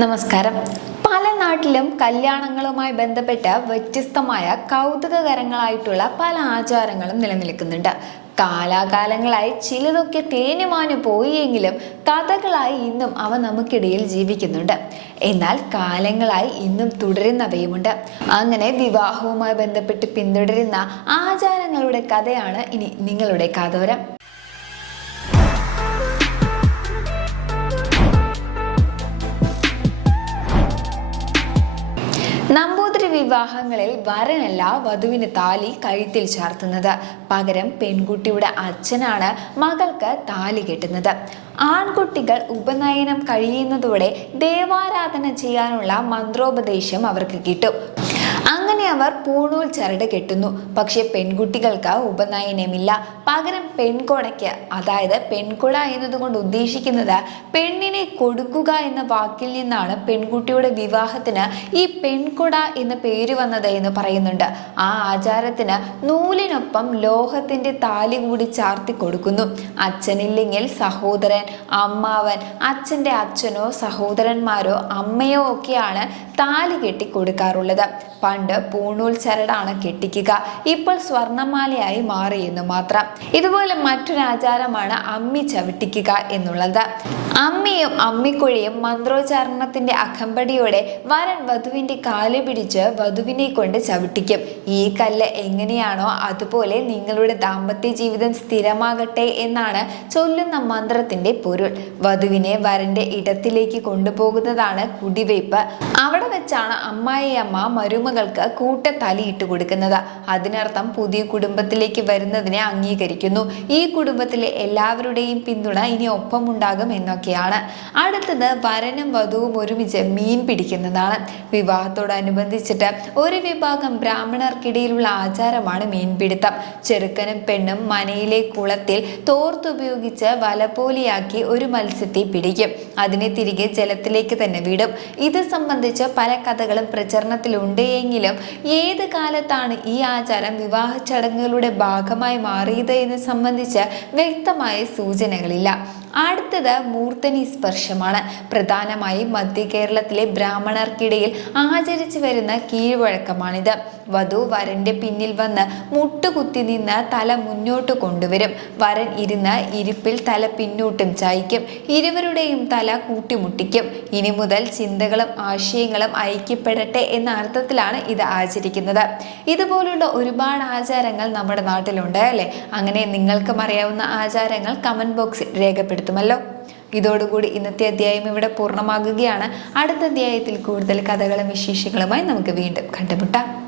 നമസ്കാരം. പല നാട്ടിലും കല്യാണങ്ങളുമായി ബന്ധപ്പെട്ട വ്യത്യസ്തമായ കൗതുകകരങ്ങളായിട്ടുള്ള പല ആചാരങ്ങളും നിലനിൽക്കുന്നുണ്ട്. കാലാകാലങ്ങളായി ചിലതൊക്കെ തേനുമാനു പോയിയെങ്കിലും കഥകളായി ഇന്നും അവ നമുക്കിടയിൽ ജീവിക്കുന്നുണ്ട്. എന്നാൽ കാലങ്ങളായി ഇന്നും തുടരുന്നവയുമുണ്ട്. അങ്ങനെ വിവാഹവുമായി ബന്ധപ്പെട്ട് പിന്തുടരുന്ന ആചാരങ്ങളുടെ കഥയാണ് ഇനി നിങ്ങളുടെ കാതോരം. നമ്പൂതിരി വിവാഹങ്ങളിൽ വരനല്ല വധുവിന് താലി കഴുത്തിൽ ചാർത്തുന്നത്. പകരം പെൺകുട്ടിയുടെ അച്ഛനാണ് മകൾക്ക് താലി കെട്ടുന്നത്. ആൺകുട്ടികൾ ഉപനയനം കഴിയുന്നതോടെ ദേവാരാധന ചെയ്യാനുള്ള മന്ത്രോപദേശം അവർക്ക് കിട്ടും. അങ്ങനെ അവർ പൂണൂൽ ചരട് കെട്ടുന്നു. പക്ഷെ പെൺകുട്ടികൾക്ക് ഉപനയനമില്ല. പകരം പെൺകൊടയ്ക്ക് അതായത് പെൺകുട എന്നതുകൊണ്ട് ഉദ്ദേശിക്കുന്നത് പെണ്ണിനെ കൊടുക്കുക എന്ന വാക്കിൽ നിന്നാണ് പെൺകുട്ടിയുടെ വിവാഹത്തിന് ഈ പെൺകുട എന്ന പേര് വന്നത് എന്ന് പറയുന്നുണ്ട്. ആ ആചാരത്തിന് നൂലിനൊപ്പം ലോഹത്തിന്റെ താലി കൂടി ചാർത്തി കൊടുക്കുന്നു. അച്ഛനില്ലെങ്കിൽ സഹോദരൻ അമ്മാവൻ അച്ഛന്റെ അച്ഛനോ സഹോദരന്മാരോ അമ്മയോ ഒക്കെയാണ് താലി കെട്ടി കൊടുക്കാറുള്ളത്. പണ്ട് പൂണൂൽ ചരടാണ് കെട്ടിക്കുക. ഇപ്പോൾ സ്വർണമാലയായി മാറി എന്ന് മാത്രം. ഇതുപോലെ മറ്റൊരു ആചാരമാണ് അമ്മി ചവിട്ടിക്കുക എന്നുള്ളത്. അമ്മിയും അമ്മിക്കുഴിയും മന്ത്രോച്ചാരണത്തിന്റെ അകമ്പടിയോടെ വരൻ വധുവിന്റെ കാൽ പിടിച്ച് വധുവിനെ കൊണ്ട് ചവിട്ടിക്കും. ഈ കല്ല് എങ്ങനെയാണോ അതുപോലെ നിങ്ങളുടെ ദാമ്പത്യ ജീവിതം സ്ഥിരമാകട്ടെ എന്നാണ് ചൊല്ലുന്ന മന്ത്രത്തിന്റെ പൊരുൾ. വധുവിനെ വരന്റെ ഇടത്തിലേക്ക് കൊണ്ടുപോകുന്നതാണ് കുടിവയ്പ് അവിടെ വെച്ചാണ് അമ്മായിയമ്മ മരുമകൾക്ക് കൂട്ടത്തലി ഇട്ട് കൊടുക്കുന്നത്. അതിനർത്ഥം പുതിയ കുടുംബത്തിലേക്ക് വരുന്നതിനെ അംഗീകരിക്കുന്നു. ഈ കുടുംബത്തിലെ എല്ലാവരുടെയും പിന്തുണ ഇനി ഒപ്പമുണ്ടാകും എന്നൊക്കെയാണ്. അടുത്തത് വരനും വധുവും ഒരുമിച്ച് മീൻ പിടിക്കുന്നതാണ്. വിവാഹത്തോടനുബന്ധിച്ചിട്ട് ഒരു വിഭാഗം ബ്രാഹ്മണർക്കിടയിലുള്ള ആചാരമാണ് മീൻപിടുത്തം ചെറുക്കനും പെണ്ണും മനയിലെ കുളത്തിൽ തോർത്തുപയോഗിച്ച് വലപോലിയാക്കി ഒരു മത്സ്യത്തെ പിടിക്കും. അതിനെ തിരികെ ജലത്തിലേക്ക് തന്നെ വിടും. ഇത് സംബന്ധിച്ച് പല കഥകളും പ്രചരണത്തിലുണ്ട് എങ്കിലും ഏത് കാലത്താണ് ഈ ആചാരം വിവാഹ ചടങ്ങുകളുടെ ഭാഗമായി മാറിയത് എന്ന് സംബന്ധിച്ച് വ്യക്തമായ സൂചനകളില്ല. അടുത്തത് മൂർത്തനി സ്പർശമാണ്. പ്രധാനമായും മധ്യ കേരളത്തിലെ ബ്രാഹ്മണർക്കിടയിൽ ആചരിച്ചു വരുന്ന കീഴ്വഴക്കമാണിത്. വധു വരന്റെ പിന്നിൽ വന്ന് മുട്ടുകുത്തി നിന്ന് തല മുന്നോട്ട് കൊണ്ടുവരും. വരൻ ഇരുന്ന് ഇരിപ്പിൽ തല പിന്നോട്ടും ചായ്ക്കും. ഇരുവരുടെയും തല കൂട്ടിമുട്ടിക്കും. ഇനി മുതൽ ചിന്തകളും ആശയങ്ങളും ഐക്യപ്പെടട്ടെ എന്ന അർത്ഥത്തിലാണ് ഇത് ആചരിക്കുന്നത്. ഇതുപോലുള്ള ഒരുപാട് ആചാരങ്ങൾ നമ്മുടെ നാട്ടിലുണ്ട് അല്ലേ? അങ്ങനെ നിങ്ങൾക്കും അറിയാവുന്ന ആചാരങ്ങൾ കമന്റ് ബോക്സിൽ രേഖപ്പെടുത്തുമല്ലോ. ഇതോടുകൂടി ഇന്നത്തെ അധ്യായം ഇവിടെ പൂർണമാകുകയാണ്. അടുത്ത അധ്യായത്തിൽ കൂടുതൽ കഥകളും വിശേഷങ്ങളുമായി നമുക്ക് വീണ്ടും കണ്ടുമുട്ടാം.